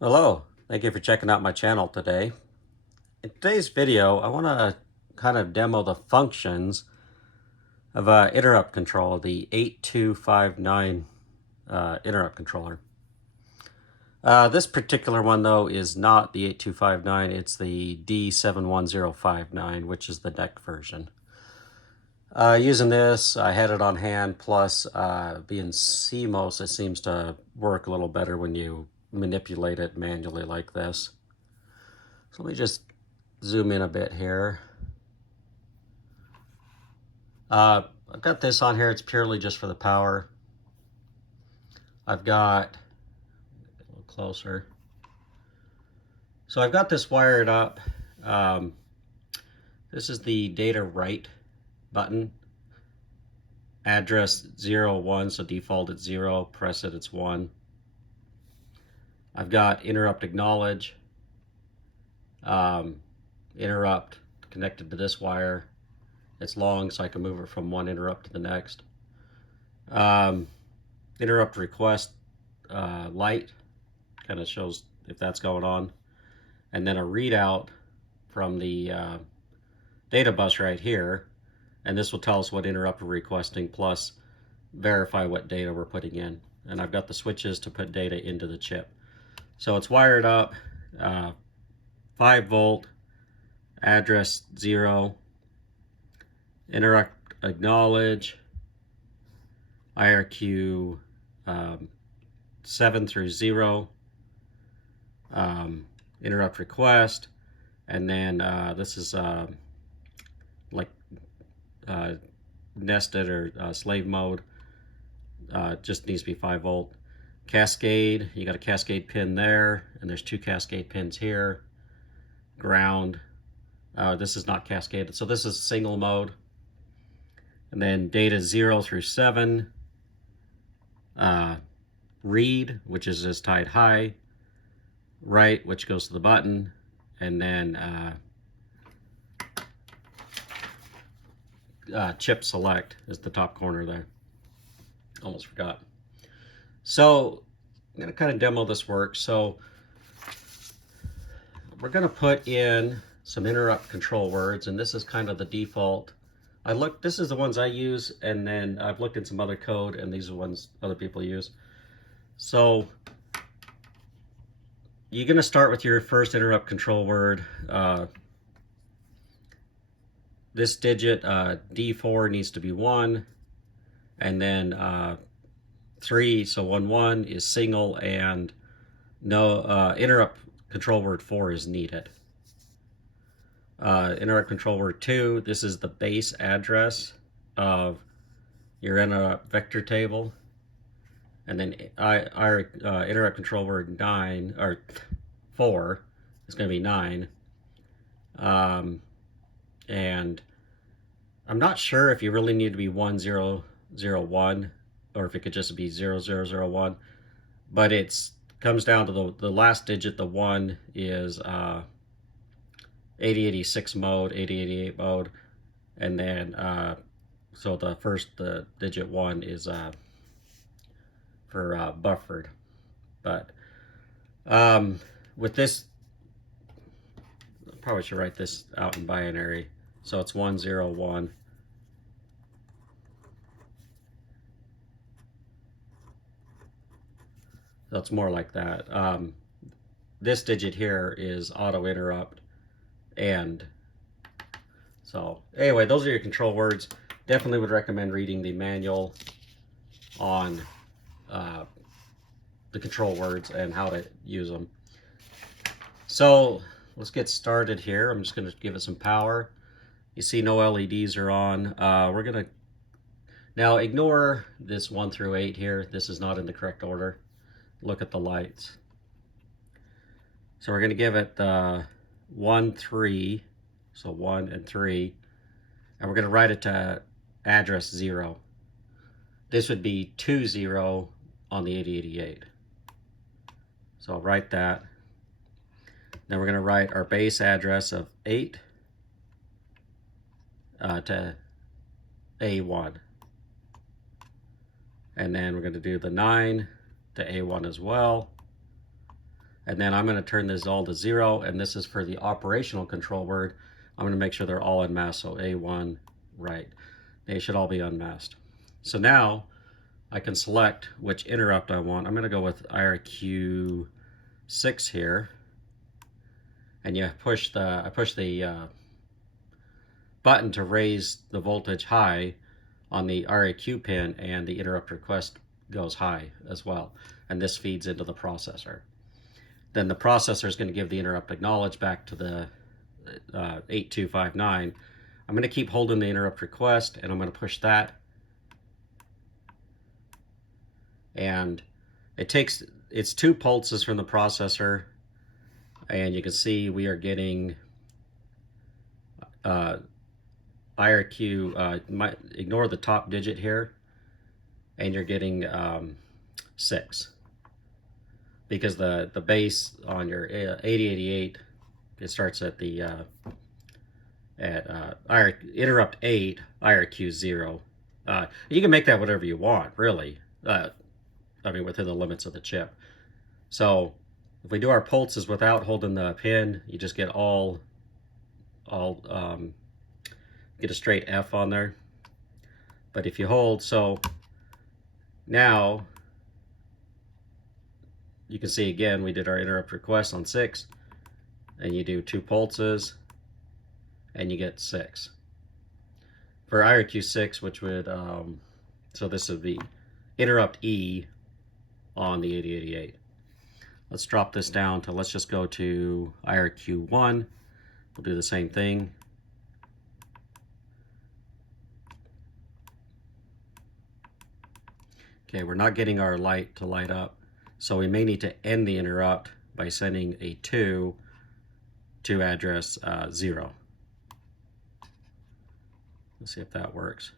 Hello, thank you for checking out my channel today. In today's video, I want to kind of demo the functions of interrupt control, the 8259 interrupt controller. This particular one though is not the 8259, it's the D71059, which is the NEC version. Using this, I had it on hand, plus being CMOS, it seems to work a little better when you manipulate it manually like this. So let me just zoom in a bit here. I've got this on here, it's purely just for the power. I've got, a little closer. So I've got this wired up. This is the data write button. Address 0, 1, so default it's 0, press it, it's 1. I've got interrupt acknowledge, interrupt connected to this wire. It's long, so I can move it from one interrupt to the next. Interrupt request light kind of shows if that's going on. And then a readout from the data bus right here. And this will tell us what interrupt we're requesting, plus verify what data we're putting in. And I've got the switches to put data into the chip. So it's wired up, 5 volt, address 0, interrupt acknowledge, IRQ 7 through 0, interrupt request, and then this is like nested or slave mode. Just needs to be 5 volt. Cascade, you got a cascade pin there, and there's 2 cascade pins here. Ground, this is not cascaded, so this is single mode. And then data 0 through 7. Read, which is just tied high. Write, which goes to the button. And then chip select is the top corner there. Almost forgot. So I'm going to kind of demo this work. So we're going to put in some interrupt control words, and this is kind of the default. This is the ones I use, and then I've looked at some other code, and these are the ones other people use. So you're going to start with your first interrupt control word. This digit, D4, needs to be 1, and then 3, so 1, 1 is single, and no interrupt control word 4 is needed. Interrupt control word 2, this is the base address of your interrupt vector table. And then our interrupt control word 9, or 4, is going to be 9. And I'm not sure if you really need to be 1001, or if it could just be 0001. But it comes down to the last digit. The 1 is 8086 mode, 8088 mode, and then so the digit 1 is for buffered. But with this, I probably should write this out in binary. So it's 101. So it's more like that. This digit here is auto interrupt. And so anyway, those are your control words. Definitely would recommend reading the manual on the control words and how to use them. So let's get started here. I'm just going to give it some power. You see no LEDs are on. We're going to now ignore this 1 through 8 here. This is not in the correct order. Look at the lights. So we're going to give it 1, 3, so 1 and 3, and we're going to write it to address 0. This would be 20 on the 8088. So I'll write that. Then we're going to write our base address of 8 to A1. And then we're going to do the 9 to A1 as well. And then I'm going to turn this all to 0, and this is for the operational control word. I'm going to make sure they're all unmasked, so A1, right. They should all be unmasked. So now I can select which interrupt I want. I'm going to go with IRQ6 here, and I push the button to raise the voltage high on the RAQ pin, and the interrupt request goes high as well, and this feeds into the processor. Then the processor is going to give the interrupt acknowledge back to the 8259. I'm going to keep holding the interrupt request, and I'm going to push that, and it's 2 pulses from the processor, and you can see we are getting IRQ, ignore the top digit here, and you're getting 6, because the base on your 8088, it starts at the interrupt 8, IRQ 0. You can make that whatever you want, really. I mean, within the limits of the chip. So if we do our pulses without holding the pin, you just get get a straight F on there. But if you hold, so now you can see again we did our interrupt request on 6, and you do 2 pulses and you get 6. For IRQ6, which would so this would be interrupt E on the 8088. Let's drop this down to, let's just go to IRQ1. We'll do the same thing. Okay, we're not getting our light to light up, so we may need to end the interrupt by sending a 2 to address 0. Let's see if that works.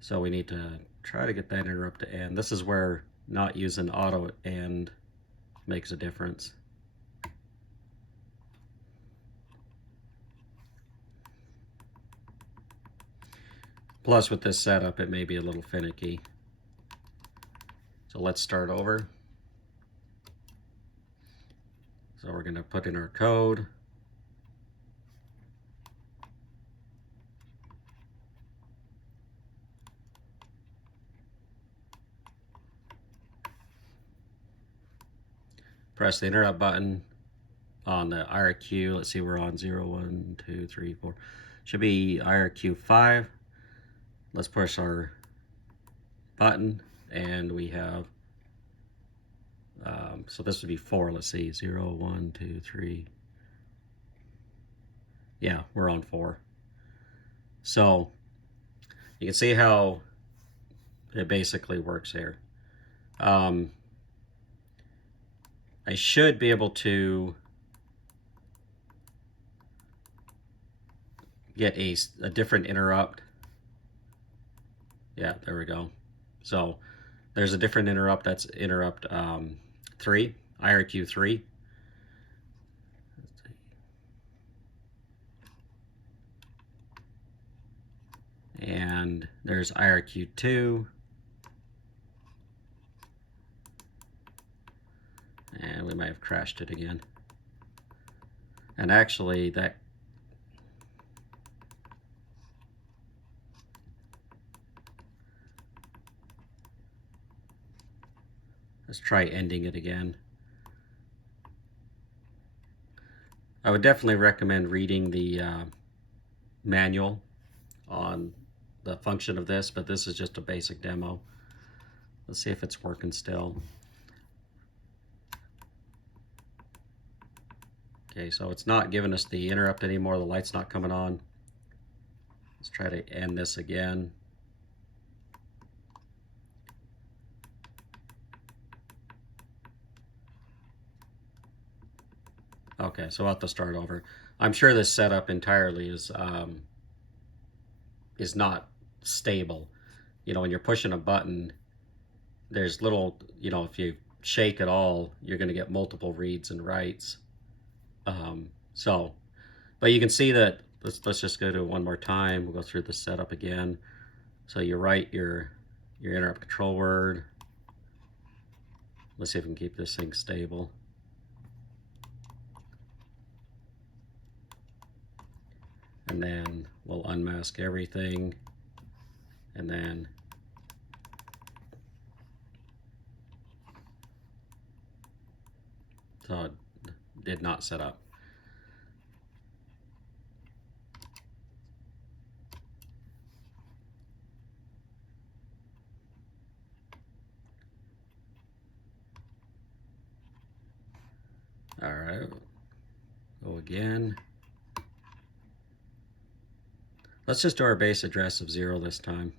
So we need to try to get that interrupt to end. This is where not using auto end makes a difference. Plus, with this setup, it may be a little finicky. So let's start over. So we're going to put in our code. Press the interrupt button on the IRQ. Let's see, we're on 0, 1, 2, 3, 4. Should be IRQ 5. Let's push our button, and we have, so this would be 4. Let's see, 0, 1, 2, 3. Yeah, we're on 4. So you can see how it basically works here. I should be able to get a different interrupt. Yeah, there we go. So there's a different interrupt. That's interrupt 3, IRQ 3. And there's IRQ 2. And we might have crashed it again. And actually, that let's try ending it again. I would definitely recommend reading the manual on the function of this, but this is just a basic demo. Let's see if it's working still. Okay, so it's not giving us the interrupt anymore. The light's not coming on. Let's try to end this again. Okay, so I'll have to start over. I'm sure this setup entirely is not stable. You know, when you're pushing a button, there's little, you know, if you shake at all, you're going to get multiple reads and writes. But you can see that let's just go to it one more time. We'll go through the setup again. So you write your interrupt control word. Let's see if we can keep this thing stable. And then we'll unmask everything, and then so it did not set up. All right, go again. Let's just do our base address of 0 this time.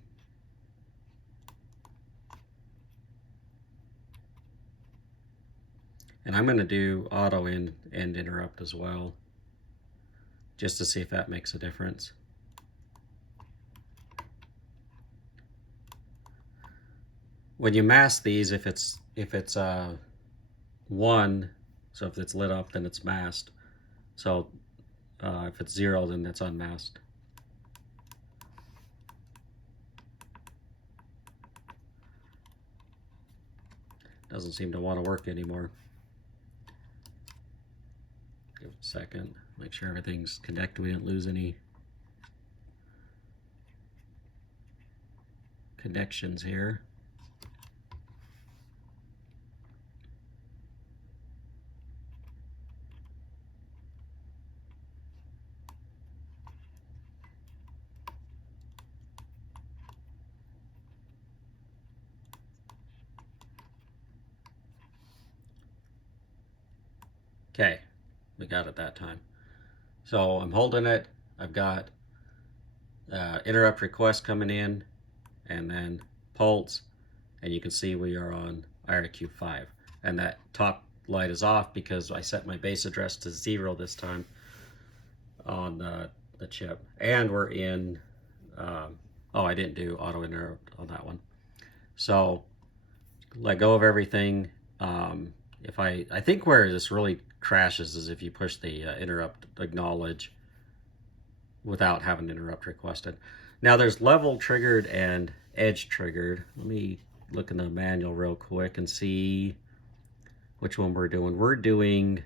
And I'm going to do auto end interrupt as well, just to see if that makes a difference. When you mask these, if it's 1, so if it's lit up, then it's masked. So if it's 0, then it's unmasked. Doesn't seem to want to work anymore. Give it a second. Make sure everything's connected. We didn't lose any connections here. Okay, we got it that time. So I'm holding it. I've got interrupt request coming in, and then pulse, and you can see we are on IRQ 5. And that top light is off because I set my base address to 0 this time on the chip. And we're in, oh, I didn't do auto interrupt on that one. So let go of everything. If I think where this really crashes is if you push the interrupt acknowledge without having interrupt requested. Now there's level triggered and edge triggered. Let me look in the manual real quick and see which one we're doing. We're doing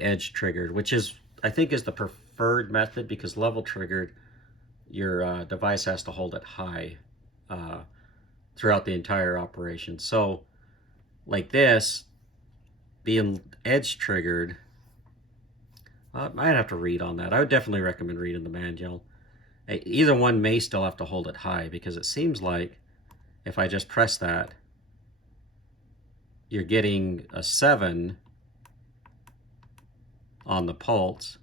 edge triggered, which is, I think, is the preferred method, because level triggered, your device has to hold it high throughout the entire operation. So like this, being edge triggered, I might have to read on that. I would definitely recommend reading the manual. Either one may still have to hold it high, because it seems like if I just press that, you're getting a 7 on the pulse,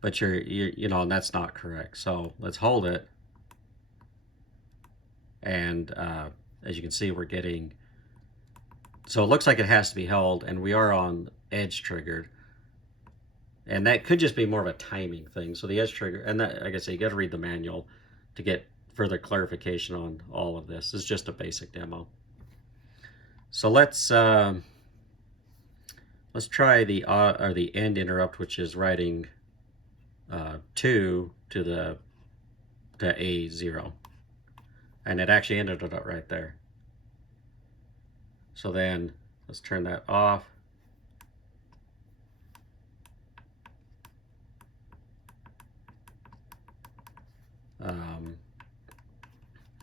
but you know, and that's not correct. So let's hold it, and as you can see, we're getting, so it looks like it has to be held, and we are on edge triggered, and that could just be more of a timing thing. So the edge trigger, and that, like I say, you got to read the manual to get further clarification on all of this. It's just a basic demo. So let's try the end interrupt, which is writing 2 to A0, and it actually ended it up right there. So then let's turn that off.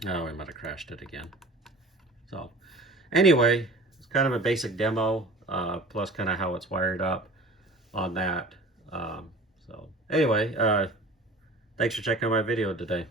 Oh, we might have crashed it again. So anyway, it's kind of a basic demo, plus kind of how it's wired up on that. So anyway, thanks for checking out my video today.